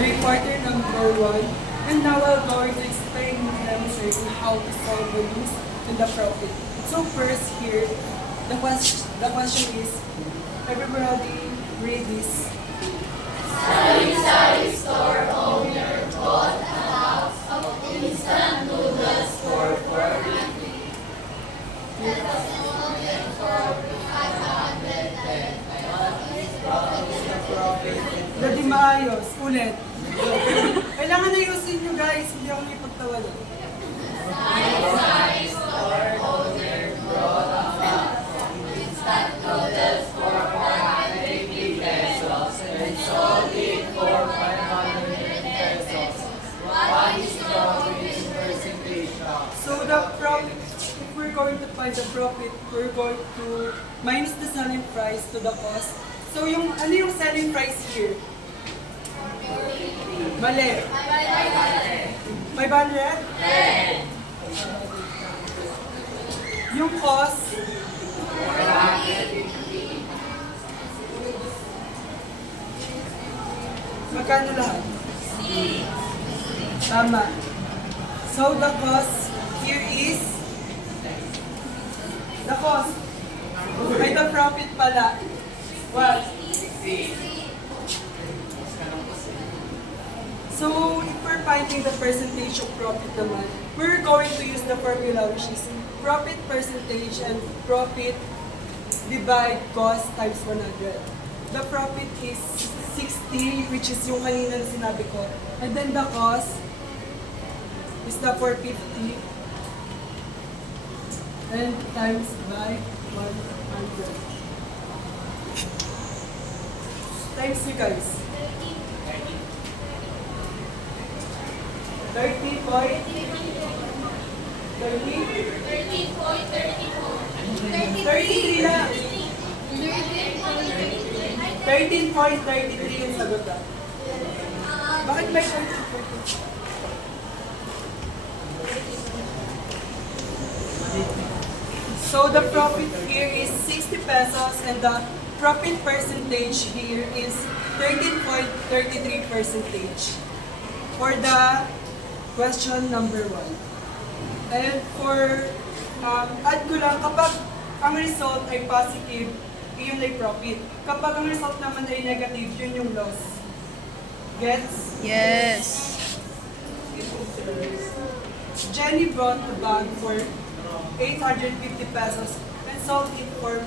reporter number 1. And now I'm going to explain and demonstrate how to solve the loss to the profit. So first here, the question is, everybody read this. Sari-sari store owner bought a box of instant noodles for 400. That was sold it for 510. The di maayos. Ulit. Kailangan na ayusin nyo guys, hindi ako ipagtawalan. Sari-sari store owner bought a box of instant noodles for 450 pesos and sold it for 500 pesos. What is the profit percentage? So the profit, if we're going to find the profit, we're going to minus the selling price to the cost. So ano yung selling price here? Mali. 500? Yung cost? Magkano lahat? Tama. So the cost here is the cost. Ay, the profit pala. What? So, if we're finding the percentage of profit naman, we're going to use the formula which is profit percentage and profit divide cost times 100. The profit is 60, which is yung kanina na sinabi ko. And then the cost is the 450 and times by 100. Times you guys. 30 point 33 lang. 13.33 yung sagot ah. Bakit may 13.33? So the profit here is 60 pesos and the profit percentage here is 13.33%. For the question number 1. And for add ko lang, kapag ang result ay positive, yun ay profit. Kapag ang result naman ay negative, yun yung loss. Gets? Yes. Jenny bought a bag for 850 pesos and sold it for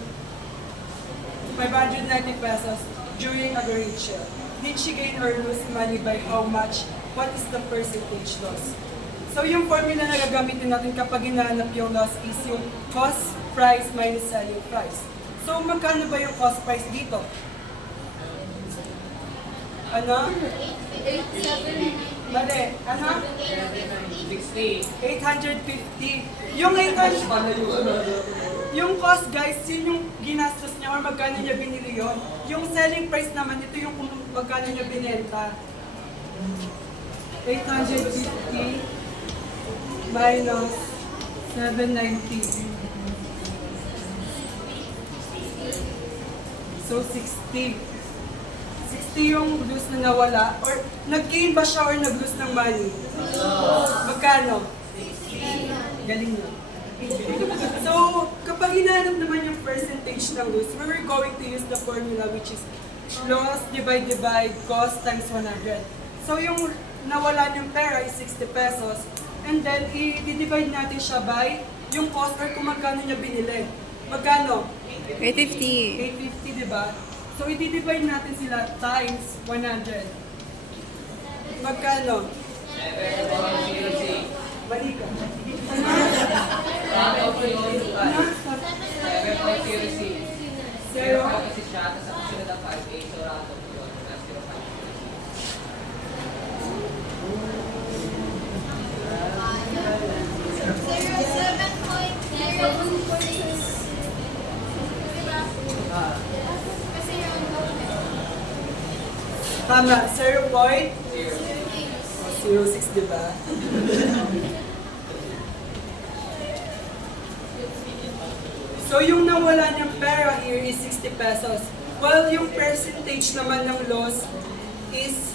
590 pesos during a garage sale. Did she gain or lose money by how much? What is the percentage loss? So yung formula na gagamitin natin kapag hinahanap yung loss is yung cost price minus selling price. So magkano ba yung cost price dito? Ano? 870. Mali. Ano? 850. 850. Yung 800, yung cost guys, yun yung ginastos niya or magkano niya binili yun. Yung selling price naman, ito yung kung magkano niya binenta. 850 minus 790. So 60. 60 yung lose na nawala or nag-gain ba siya or nag-lose ng money? Magkano? Galing nyo. So, kapag hinahanap naman yung percentage ng loss, we're going to use the formula which is loss divide cost times 100. So, yung nawala yung pera is 60 pesos and then i-divide natin siya by yung cost or kung magkano niya binili. Magkano? 850. 850, di ba? So, i-divide natin sila times 100. Magkano? 7.06. Balik ka. Ano? 7.06. Ano? 7.06. Zero? Kasi siya, tapos ako sila ng 5.8. So, rato po yun. That's 0.5. Tama, 0.06, di ba? So, yung nawala niyang pera here is 60 pesos. While yung percentage naman ng loss is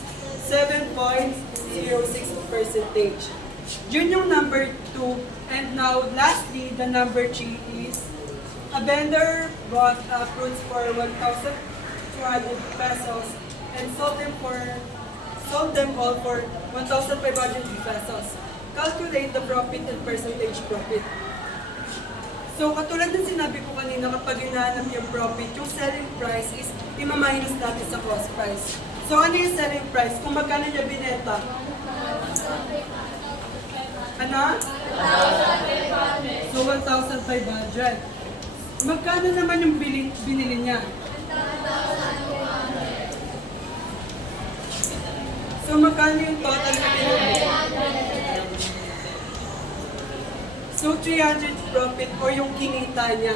7.06%. Yun yung number 2. And now, lastly, the number 3 is a vendor bought fruits for 1,200 pesos and sold them all for 1,500 pesos. Calculate the profit and percentage profit. So, katulad ng sinabi ko kanina, kapag hinahanap yung profit, yung selling price is i-minus natin sa cost price. So, ano yung selling price? Kung magkano niya binenta? Ano? So, 1,500. Magkano naman yung binili niya? So, magkano yung total na binili? So, 300 profit or yung kinita niya.